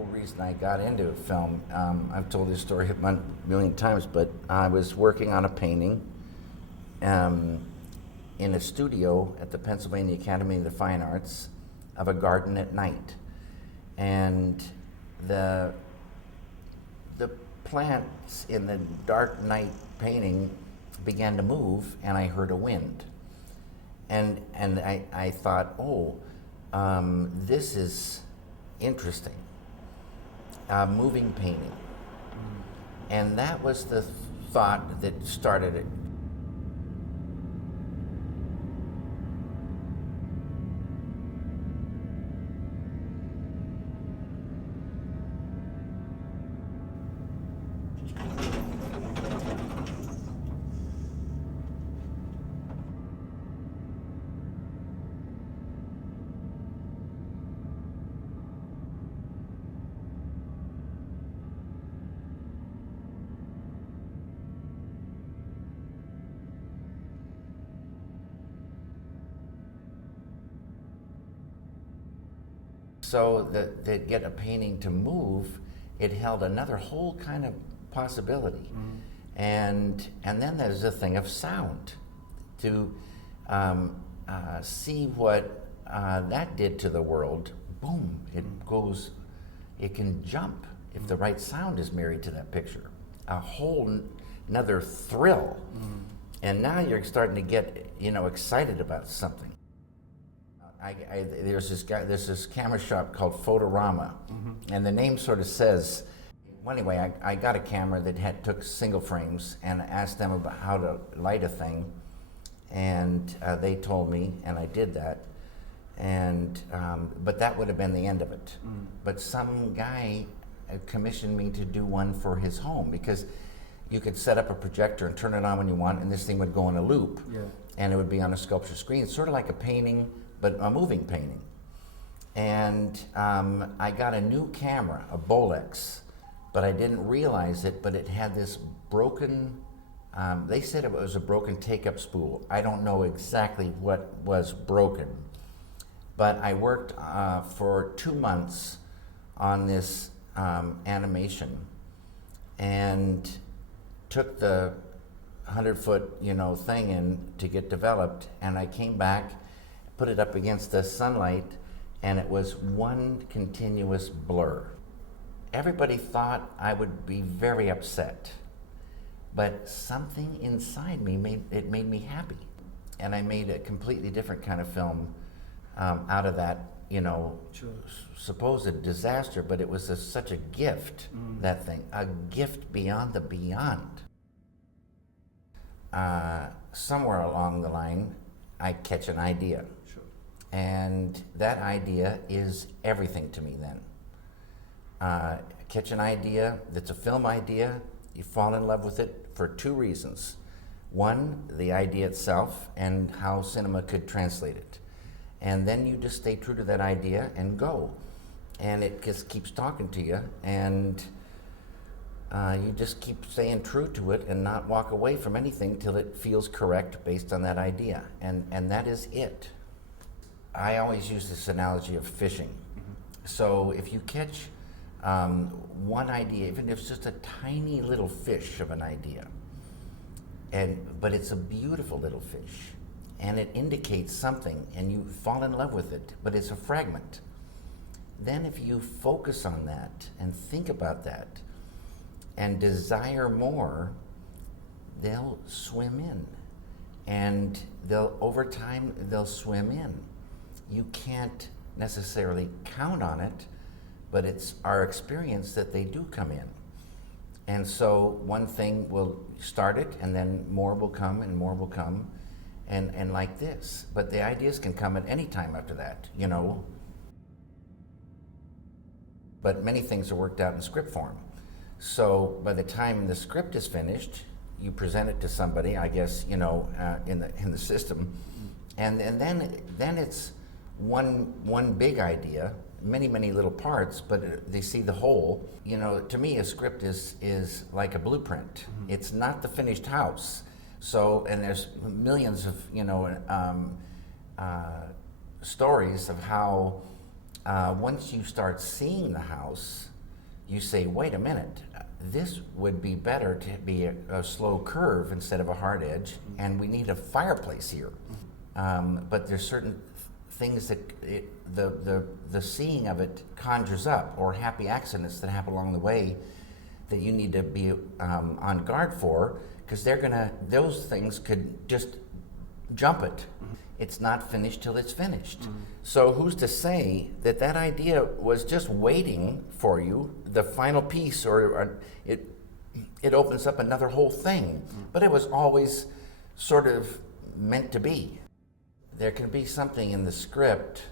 whole reason I got into film. I've told this story a million times, but I was working on a painting in a studio at the Pennsylvania Academy of the Fine Arts of a garden at night. And the plants in the dark night painting began to move, and I heard a wind. And I thought, this is interesting, moving painting. And that was the thought that started it. So to get a painting to move, it held another whole kind of possibility. And then there's a thing of sound, to see what that did to the world. Boom, it can jump if the right sound is married to that picture. A whole another thrill. And now you're starting to get, excited about something. There's this camera shop called Photorama, and the name sort of says. Well, anyway, I got a camera that took single frames, and asked them about how to light a thing, and they told me, and I did that, and but that would have been the end of it. But some guy commissioned me to do one for his home, because you could set up a projector and turn it on when you want, and this thing would go in a loop, and it would be on a sculpture screen. It's sort of like a painting, but a moving painting. And I got a new camera, a Bolex, but I didn't realize it, but it had this broken, they said it was a broken take-up spool. I don't know exactly what was broken, but I worked for 2 months on this animation, and took the 100-foot thing in to get developed, and I came back, put it up against the sunlight, and it was one continuous blur. Everybody thought I would be very upset, but something inside me made me happy, and I made a completely different kind of film out of that, supposed disaster. But it was such a gift, that thing, a gift beyond the beyond. Somewhere along the line, I catch an idea. And that idea is everything to me then. Catch an idea that's a film idea, you fall in love with it for 2 reasons. One, the idea itself and how cinema could translate it. And then you just stay true to that idea and go. And it just keeps talking to you, and you just keep staying true to it and not walk away from anything till it feels correct based on that idea. And that is it. I always use this analogy of fishing. So if you catch one idea, even if it's just a tiny little fish of an idea, but it's a beautiful little fish, and it indicates something, and you fall in love with it, but it's a fragment. Then if you focus on that and think about that and desire more, they'll swim in, and over time they'll swim in. You can't necessarily count on it, but it's our experience that they do come in. And so one thing will start it, and then more will come, and more will come, and like this. But the ideas can come at any time after that, But many things are worked out in script form. So by the time the script is finished, you present it to somebody, I guess, in the system, and then it's one big idea, many little parts, but they see the whole. To me, a script is like a blueprint. It's not the finished house. So, and there's millions of stories of how once you start seeing the house, you say, wait a minute, this would be better to be a slow curve instead of a hard edge, and we need a fireplace here. But there's certain things that the seeing of it conjures up, or happy accidents that happen along the way that you need to be on guard for, because those things could just jump it. It's not finished till it's finished. So who's to say that that idea was just waiting for you, the final piece, or it opens up another whole thing, but it was always sort of meant to be. There can be something in the script,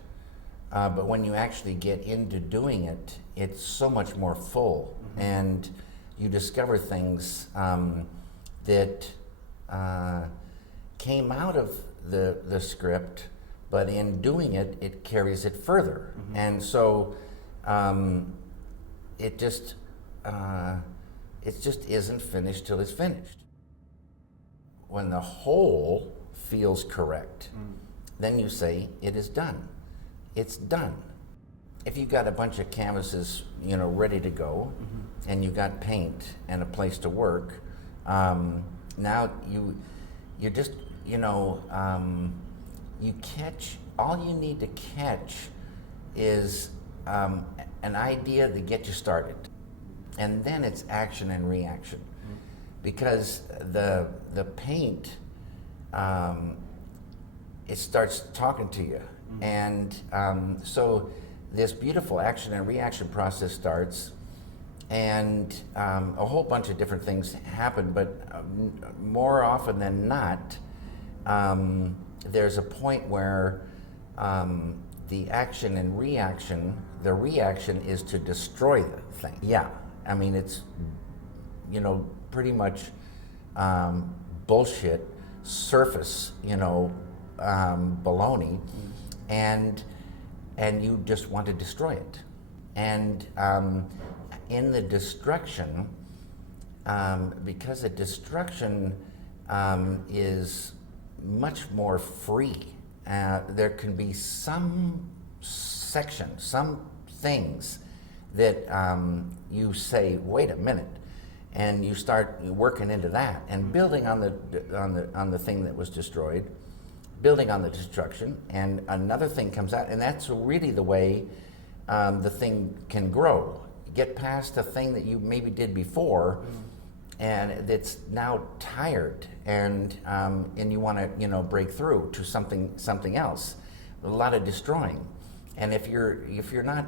but when you actually get into doing it, it's so much more full, and you discover things that came out of the script, but in doing it, it carries it further. And so it just isn't finished till it's finished. When the whole feels correct, then you say it is done. It's done. If you've got a bunch of canvases, ready to go, and you've got paint and a place to work, now you're just, you catch, all you need to catch is an idea to get you started. And then it's action and reaction. Because the paint, it starts talking to you. And so this beautiful action and reaction process starts, and a whole bunch of different things happen, but more often than not, there's a point where the action and reaction, the reaction is to destroy the thing. Yeah, I mean, it's, pretty much bullshit, surface, baloney, and you just want to destroy it. And in the destruction, because the destruction is much more free, there can be some section, some things that you say, wait a minute, and you start working into that and building on the thing that was destroyed, building on the destruction, and another thing comes out, and that's really the way the thing can grow. Get past the thing that you maybe did before, and that's now tired, and you want to break through to something else. A lot of destroying, and if you're not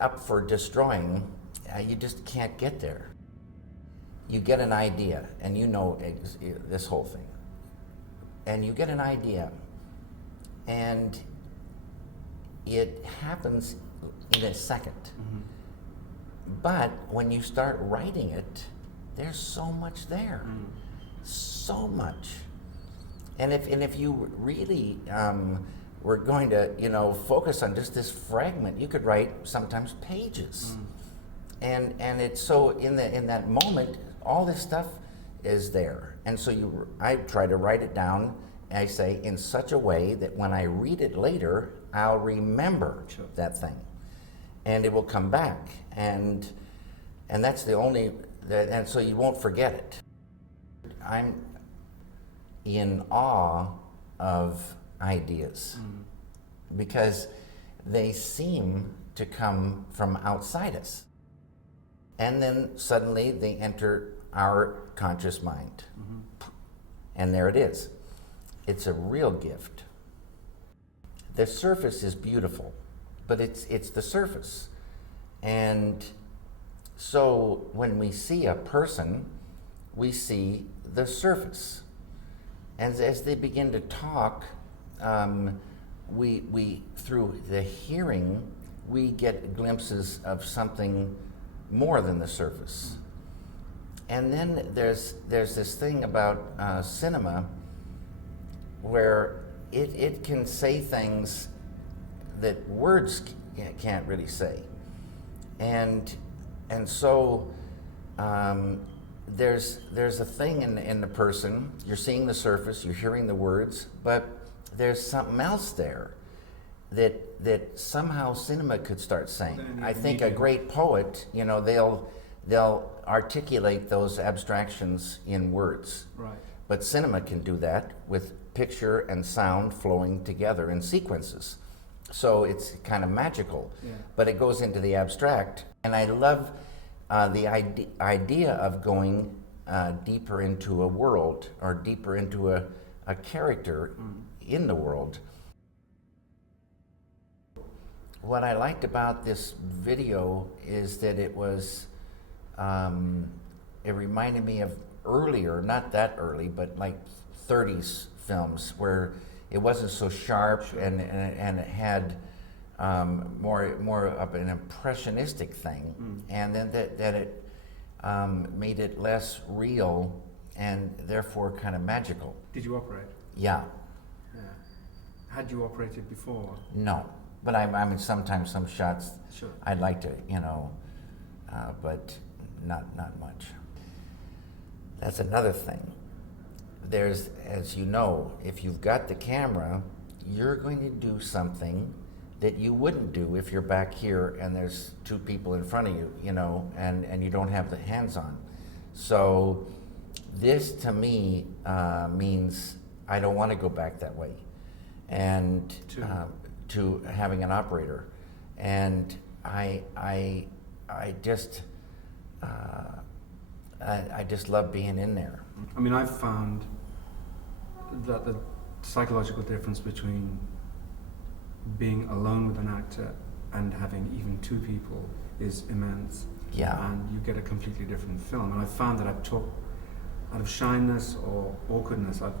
up for destroying, you just can't get there. You get an idea, and this whole thing, and you get an idea, and it happens in a second. But when you start writing it, there's so much there, so much. And if you really were going to focus on just this fragment, you could write sometimes pages. And it's so in that moment, all this stuff is there. And so I try to write it down, I say, in such a way that when I read it later, I'll remember that thing, and it will come back, and that's the only, and so you won't forget it. I'm in awe of ideas because they seem to come from outside us, and then suddenly they enter our conscious mind, and there it is. It's a real gift. The surface is beautiful, but it's the surface. And so when we see a person, we see the surface. And as they begin to talk, we through the hearing, we get glimpses of something more than the surface. And then there's this thing about cinema where it can say things that words can't really say, and so there's a thing in the person. You're seeing the surface, you're hearing the words, but there's something else there that that somehow cinema could start saying. Well, I think a great poet, you know, they'll articulate those abstractions in words. Right. But cinema can do that with picture and sound flowing together in sequences. So it's kind of magical, but it goes into the abstract. And I love the idea of going deeper into a world or deeper into a character in the world. What I liked about this video is that it was, it reminded me of earlier, not that early, but like 30s films where it wasn't so sharp and it had more of an impressionistic thing, and then that it made it less real and therefore kind of magical. Did you operate? Yeah. Had you operated before? No, but I mean sometimes some shots I'd like to, you know, but not much. That's another thing. There's, as you know, if you've got the camera, you're going to do something that you wouldn't do if you're back here and there's two people in front of you, you know, and you don't have the hands on. So this to me means I don't want to go back that way, and to having an operator, and I just love being in there. I mean, I've found that the psychological difference between being alone with an actor and having even two people is immense. Yeah. And you get a completely different film. And I've found that I've talked out of shyness or awkwardness, I've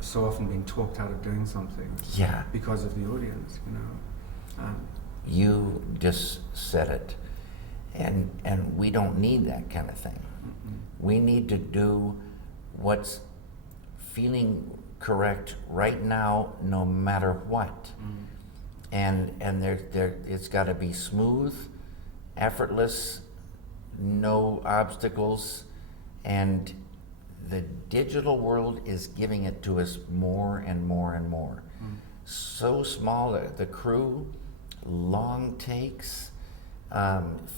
so often been talked out of doing something. Yeah. Because of the audience, you know. You just said it. And we don't need that kind of thing. We need to do what's feeling correct right now, no matter what. And it's got to be smooth, effortless, no obstacles, and the digital world is giving it to us more and more and more. So small, the crew, long takes,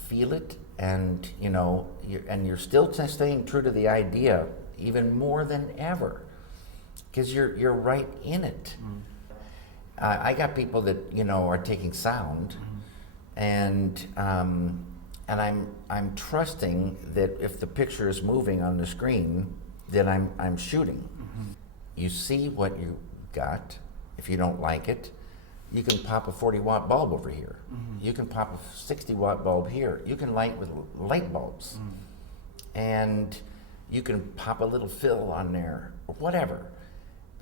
feel it, and you know, you're still staying true to the idea even more than ever, because you're right in it. I got people that, you know, are taking sound, and I'm trusting that if the picture is moving on the screen, that I'm shooting. You see what you got. If you don't like it, you can pop a 40-watt bulb over here. You can pop a 60-watt bulb here. You can light with light bulbs, and you can pop a little fill on there, or whatever.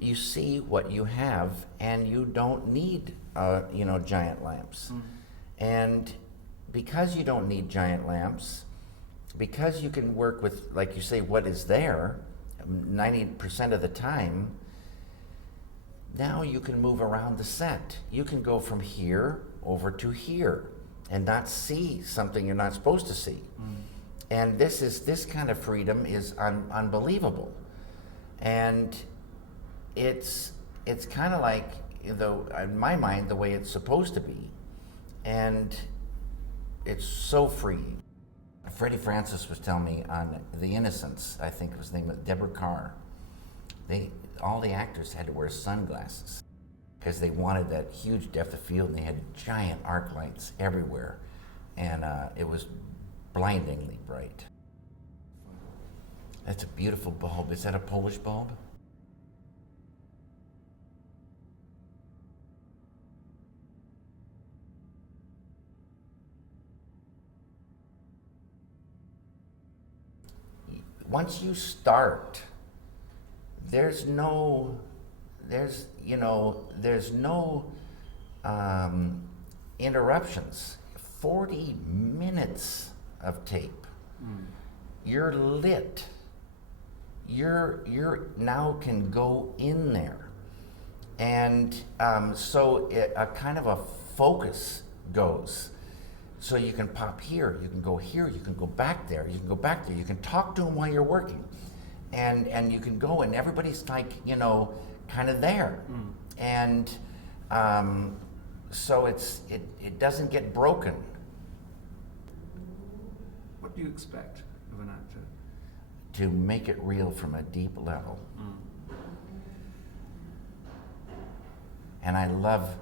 You see what you have, and you don't need, you know, giant lamps. And because you don't need giant lamps, because you can work with, like you say, what is there 90% of the time, now you can move around the set. You can go from here over to here and not see something you're not supposed to see. And this kind of freedom is unbelievable. And it's kind of like, in my mind, the way it's supposed to be. And it's so freeing. Freddie Francis was telling me on The Innocents, I think it was the name of Deborah Carr, all the actors had to wear sunglasses because they wanted that huge depth of field, and they had giant arc lights everywhere, and it was blindingly bright. That's a beautiful bulb. Is that a Polish bulb? Once you start, there's no interruptions. 40 minutes of tape. You're lit. You're now can go in there, and so a kind of a focus goes. So you can pop here, you can go here, you can go back there, you can go back there, you can talk to them while you're working. And you can go, and everybody's like, you know, kind of there. And so it doesn't get broken. What do you expect of an actor? To make it real from a deep level. And I love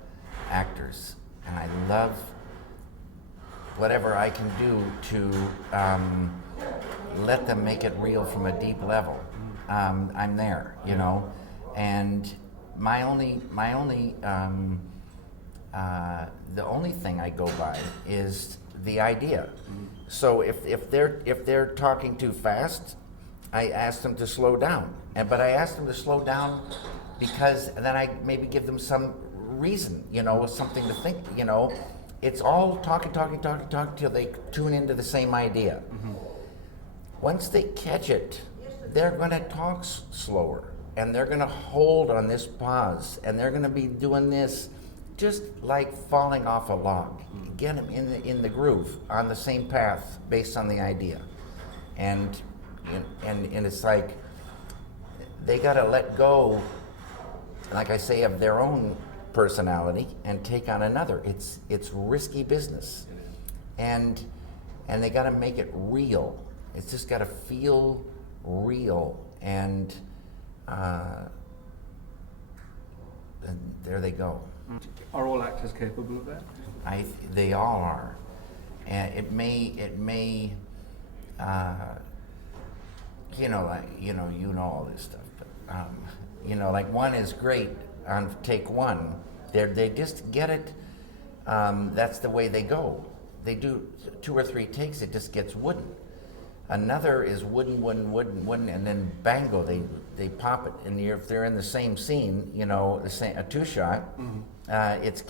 actors, and I love whatever I can do to let them make it real from a deep level. I'm there, you know, and the only thing I go by is the idea. So if they're talking too fast, I ask them to slow down. But I ask them to slow down because then I maybe give them some reason, you know, something to think, you know. It's all talking till they tune into the same idea. Once they catch it, they're going to talk slower, and they're going to hold on this pause, and they're going to be doing this just like falling off a log. Get them in the groove, on the same path, based on the idea. And it's like they got to let go, like I say, of their own personality and take on another. It's risky business, and they got to make it real. It's just got to feel real, and there they go. Are all actors capable of that? They all are, and it may you know all this stuff, but like one is great on take one. They just get it. That's the way they go. They do 2 or 3 takes, it just gets wooden. Another is wooden, and then bango, they pop it. And if they're in the same scene, you know, a 2-shot, it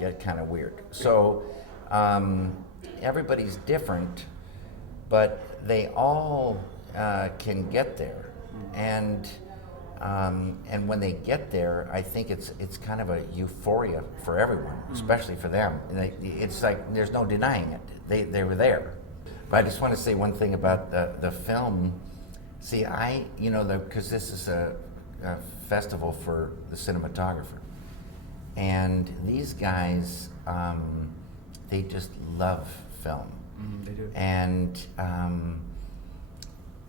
get kind of weird. So everybody's different, but they all can get there. And when they get there, I think it's kind of a euphoria for everyone, especially for them. It's like there's no denying it. They were there. But I just want to say one thing about the film. See, because this is a festival for the cinematographer, and these guys, they just love film. They do.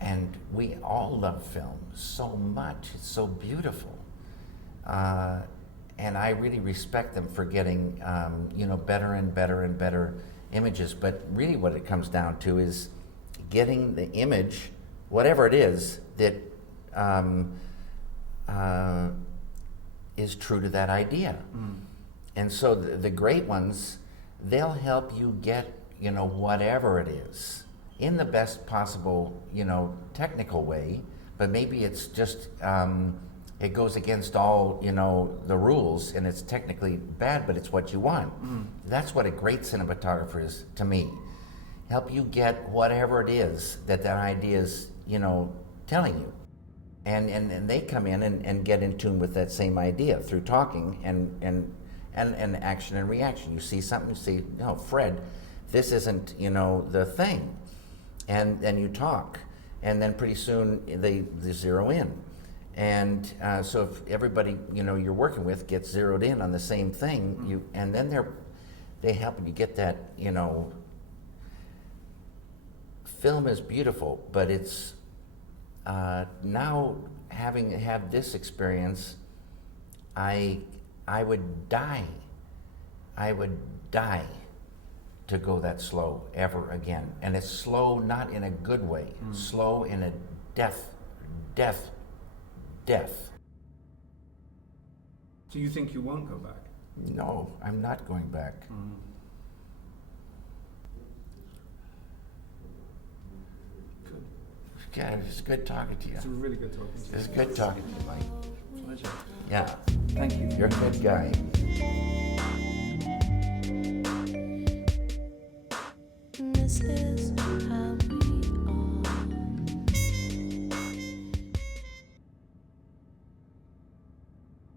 And we all love film so much. It's so beautiful. And I really respect them for getting, better and better and better images. But really what it comes down to is getting the image, whatever it is, that is true to that idea. And so the great ones, they'll help you get, whatever it is, in the best possible, technical way, but maybe it's just, it goes against all, the rules, and it's technically bad, but it's what you want. That's what a great cinematographer is to me. Help you get whatever it is that idea is, telling you. And they come in and get in tune with that same idea through talking and action and reaction. You see something, you say, no, Fred, this isn't, the thing. And then you talk, and then pretty soon they zero in. And so if everybody you're working with gets zeroed in on the same thing, and then they help you get that. Film is beautiful, but it's now having had this experience, I would die to go that slow ever again. And it's slow not in a good way, slow in a death. Do you think you won't go back? No, I'm not going back. Good. Yeah, it's good talking to you. It's really good talking to you. It's good talking to you, Mike. Pleasure. Yeah. Thank you. You're a good guy.